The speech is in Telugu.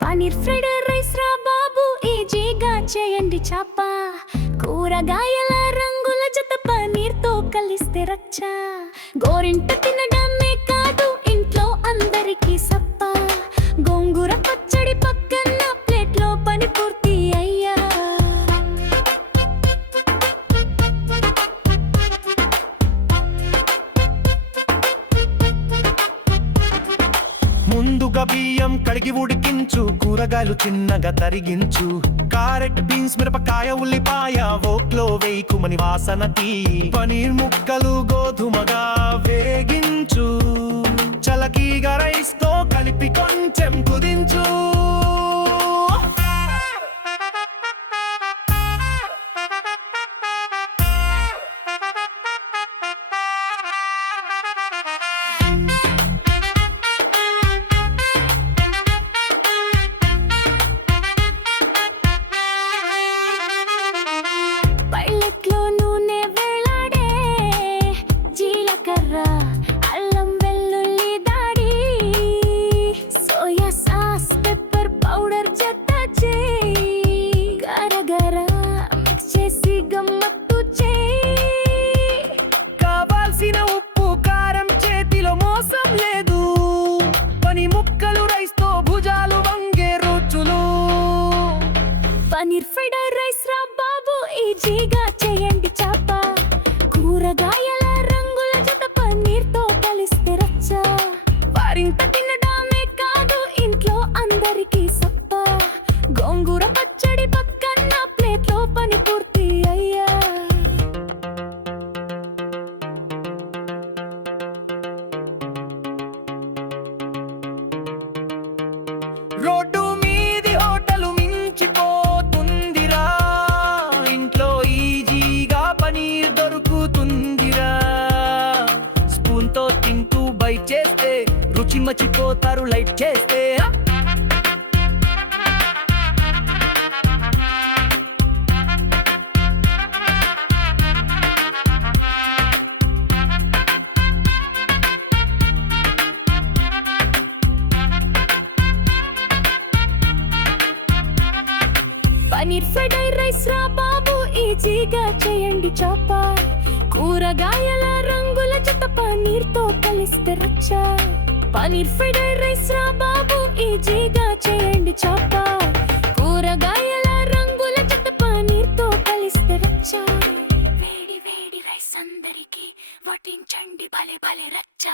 పనీర్ ఫ్రైడ్ రైస్ రా బాబు, ఈజీగా చేయండి చాప. కూరగాయల రంగుల జత పనీర్తో కలిస్తే రచ్చ. గోరింట తినడమే కాదు, ఇంట్లో అందరికీ సప్ప. గోంగూర పచ్చడి పక్కన ప్లేట్లో పని పూర్తి అయ్యా. ముందుగా బియ్యం కడిగి ఉడికించు, కూరగాయలు చిన్నగా తరిగించు. క్యారెట్, బీన్స్, మిరపకాయ, ఉల్లిపాయ ఓక్లో వేయకుమని వాసనకి. పనీర్ ముక్కలు గోధుమగా వేగించు. చలకీగా రైస్ తో కలిపి కొంచెం కుదించు. పళ్ళెట్లో నూనె వేలాడే, జీలకర్ర, అల్లం వెల్లుల్లి దాడి, సోయా సాస్, పెప్పర్ పౌడర్ జత చేయి. గరగర మిక్స్ చేసి గమ్మత్తు చేయి. కావాల్సిన ఉప్పు కారం చేతిలో మోసం లేదు. పని ముక్కలు రైస్ తో భుజాలు వంగే రుచులు. పనీర్ ఫ్రైడ్ రైస్ రా బాబు, ఈజీగా చేయండి చాప. కూరగాయల రంగుల జత పన్నీర్తో కలిస్తే రచ్చ. వారింత తినడమే కాదు, ఇంట్లో అందరికీ సప్ప. గోంగూర పచ్చడి పక్కన ప్లేట్లో పని పూర్తి అయ్యా. రోడ్డు మీది హోటలు మించిపోతుందిరా. ఇంట్లో ఈజీగా పనీర్ దొరుకుతుందిరా. స్పూన్ తో తింటూ బైట్ చేస్తే రుచి మర్చిపోతారు లైట్ చేస్తే. పనీర్ ఫ్రైడ్ రైస్ రా బాబు, ఈజీగా చేయండి చాప. కూరగాయల రంగుల జత పనీర్తో కలిస్తే రచ్చ. పనీర్ ఫ్రైడ్ రైస్ రా బాబు, ఈజీగా చేయండి చాప. కూరగాయల రంగుల జత పనీర్తో కలిస్తే రచ్చ. వేడి వేడి రైస్ అందరికీ వడ్డించండి, భలే భలే రచ్చ.